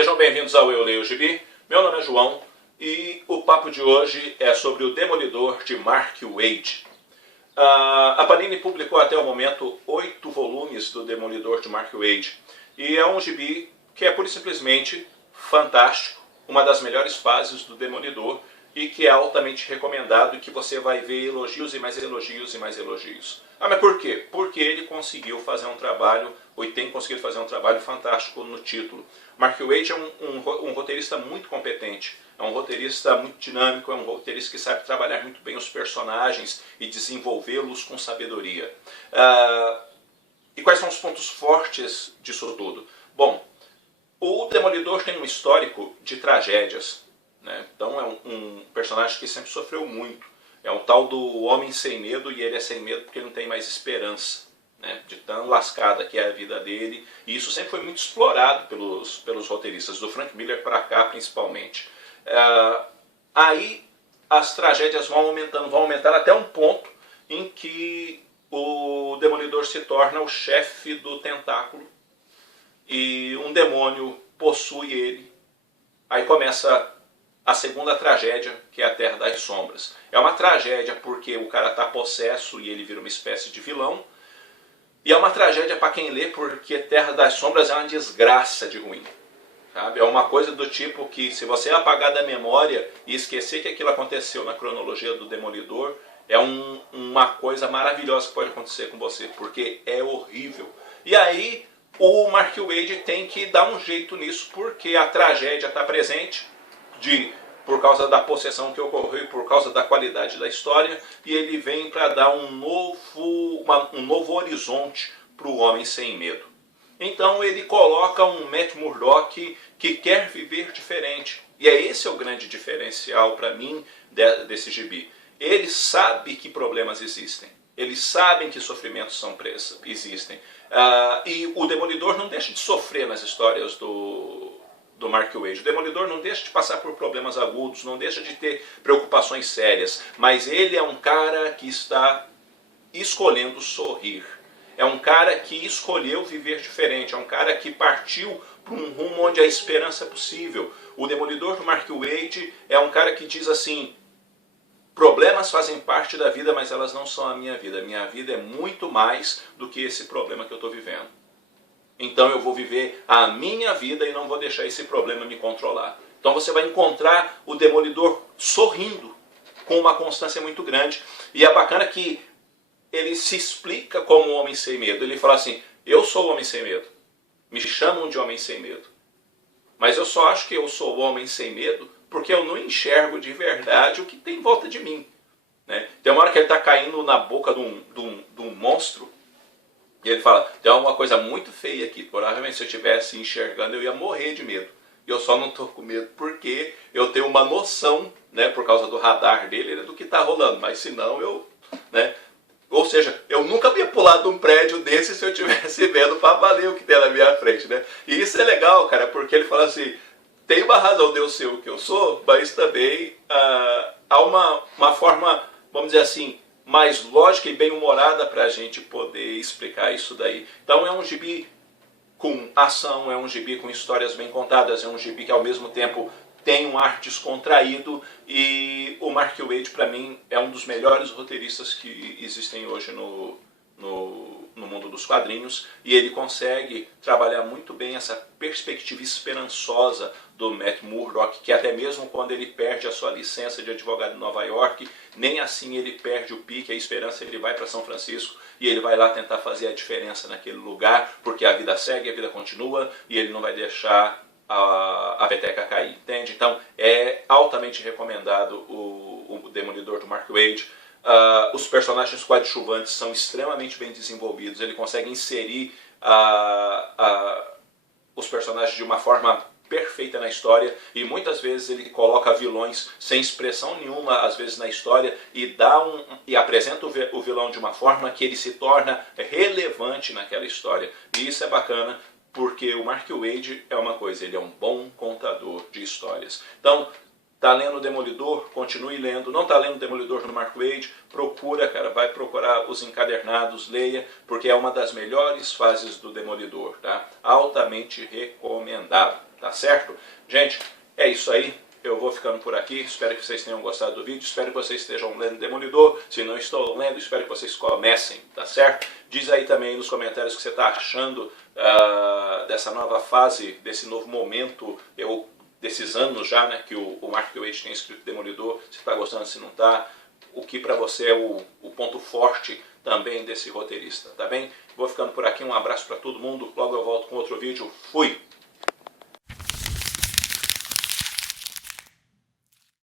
Sejam bem-vindos ao Eu Leio Gibi. Meu nome é João e o papo de hoje é sobre o Demolidor de Mark Waid. A Panini publicou até o momento 8 volumes do Demolidor de Mark Waid e é um gibi que é pura e simplesmente fantástico, uma das melhores fases do Demolidor e que é altamente recomendado e que você vai ver elogios e mais elogios e mais elogios. Ah, mas por quê? Porque ele conseguiu fazer um trabalho, ou tem conseguido fazer um trabalho fantástico no título. Mark Waid é um roteirista muito competente, é um roteirista muito dinâmico, é um roteirista que sabe trabalhar muito bem os personagens e desenvolvê-los com sabedoria. E quais são os pontos fortes disso tudo? Bom, o Demolidor tem um histórico de tragédias, né? Então é um personagem que sempre sofreu muito. É um tal do homem sem medo, e ele é sem medo porque ele não tem mais esperança, né? De tão lascada que é a vida dele. E isso sempre foi muito explorado pelos roteiristas, do Frank Miller para cá principalmente. Aí as tragédias vão aumentar até um ponto em que o Demolidor se torna o chefe do tentáculo e um demônio possui ele. Aí começa a segunda tragédia, que é a Terra das Sombras. É uma tragédia porque o cara está possesso e ele vira uma espécie de vilão. E é uma tragédia para quem lê porque Terra das Sombras é uma desgraça de ruim. Sabe? É uma coisa do tipo que, se você apagar da memória e esquecer que aquilo aconteceu na cronologia do Demolidor, é uma coisa maravilhosa que pode acontecer com você, porque é horrível. E aí o Mark Waid tem que dar um jeito nisso, porque a tragédia está presente, por causa da possessão que ocorreu e por causa da qualidade da história, e ele vem para dar um novo horizonte para o Homem Sem Medo. Então ele coloca um Matt Murdock que quer viver diferente, e esse é o grande diferencial para mim desse gibi. Ele sabe que problemas existem, eles sabem que sofrimentos existem, e o Demolidor não deixa de sofrer nas histórias do Mark Waid. O Demolidor não deixa de passar por problemas agudos, não deixa de ter preocupações sérias, mas ele é um cara que está escolhendo sorrir. É um cara que escolheu viver diferente, é um cara que partiu para um rumo onde a esperança é possível. O Demolidor do Mark Waid é um cara que diz assim: problemas fazem parte da vida, mas elas não são a minha vida. A minha vida é muito mais do que esse problema que eu estou vivendo. Então eu vou viver a minha vida e não vou deixar esse problema me controlar. Então você vai encontrar o Demolidor sorrindo com uma constância muito grande. E é bacana que ele se explica como um homem sem medo. Ele fala assim: eu sou o homem sem medo. Me chamam de homem sem medo. Mas eu só acho que eu sou o homem sem medo porque eu não enxergo de verdade o que tem em volta de mim, né? Tem uma hora que ele está caindo na boca de um monstro. E ele fala: tem alguma coisa muito feia aqui, provavelmente se eu estivesse enxergando eu ia morrer de medo. E eu só não estou com medo porque eu tenho uma noção, né, por causa do radar dele, do que está rolando. Mas senão eu... né? Ou seja, eu nunca ia pular de um prédio desse se eu estivesse vendo para valer o que tem na minha frente, né? E isso é legal, cara, porque ele fala assim: tem uma razão de eu ser o que eu sou, mas também há uma forma, vamos dizer assim, mais lógica e bem-humorada para a gente poder explicar isso daí. Então é um gibi com ação, é um gibi com histórias bem contadas, é um gibi que ao mesmo tempo tem um ar descontraído, e o Mark Waid para mim é um dos melhores roteiristas que existem hoje no mundo dos quadrinhos, e ele consegue trabalhar muito bem essa perspectiva esperançosa do Matt Murdock, que até mesmo quando ele perde a sua licença de advogado em Nova York, nem assim ele perde o pique, a esperança. Ele vai para São Francisco e ele vai lá tentar fazer a diferença naquele lugar, porque a vida segue, a vida continua, e ele não vai deixar a peteca cair, entende? Então é altamente recomendado o Demolidor do Mark Waid. Os personagens coadjuvantes são extremamente bem desenvolvidos. Ele consegue inserir os personagens de uma forma perfeita na história, e muitas vezes ele coloca vilões sem expressão nenhuma, às vezes, na história, e apresenta o vilão de uma forma que ele se torna relevante naquela história. E isso é bacana, porque o Mark Waid é uma coisa, ele é um bom contador de histórias. Então, Tá lendo o Demolidor? Continue lendo. Não tá lendo o Demolidor do Mark Waid? Procura, cara. Vai procurar os encadernados, leia, porque é uma das melhores fases do Demolidor, tá? Altamente recomendado, tá certo? Gente, é isso aí. Eu vou ficando por aqui. Espero que vocês tenham gostado do vídeo. Espero que vocês estejam lendo Demolidor. Se não estão lendo, espero que vocês comecem, tá certo? Diz aí também nos comentários o que você está achando dessa nova fase, desse novo momento, desses anos já, né, que o Mark Waid tem escrito Demolidor. Se está gostando, se não está. O que para você é o ponto forte também desse roteirista, tá bem? Vou ficando por aqui. Um abraço para todo mundo. Logo eu volto com outro vídeo. Fui!